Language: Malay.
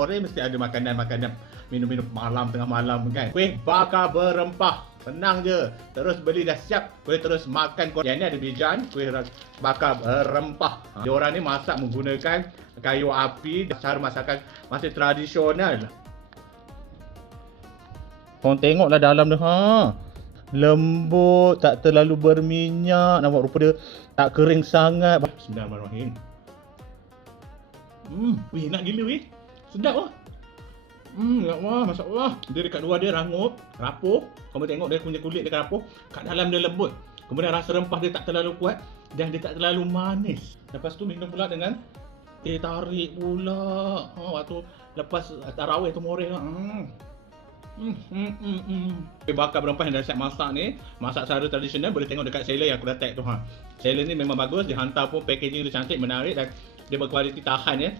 Orang mesti ada makanan-makanan minum-minum malam, tengah malam kan. Kuih bakar berempah. Senang je. Terus beli dah siap. Boleh terus makan. Yang ni ada bijan. Kuih bakar berempah. Diorang ni masak menggunakan kayu api. Cara masakan masih tradisional. Korang tengoklah dalam dia. Lembut. Tak terlalu berminyak. Nampak rupa dia tak kering sangat. Bismillahirrahmanirrahim. Weh, nak gila weh. Sedap lah. Ya Allah, Masya Allah. Dia dekat luar dia rangup, rapuh. Kamu tengok dia punya kulit dia rapuh. Kat dalam dia lembut. Kemudian rasa rempah dia tak terlalu kuat. Dan dia tak terlalu manis. Lepas tu minum pula dengan teh tarik pula. Waktu lepas tarawih tu moreh lah. Bakar berempah yang dah siap masak ni. Masak secara tradisional. Boleh tengok dekat seller yang aku dah tag tu. Seller ni memang bagus. Dia hantar pun packaging dia cantik, menarik. Dan dia berkualiti tahan ya.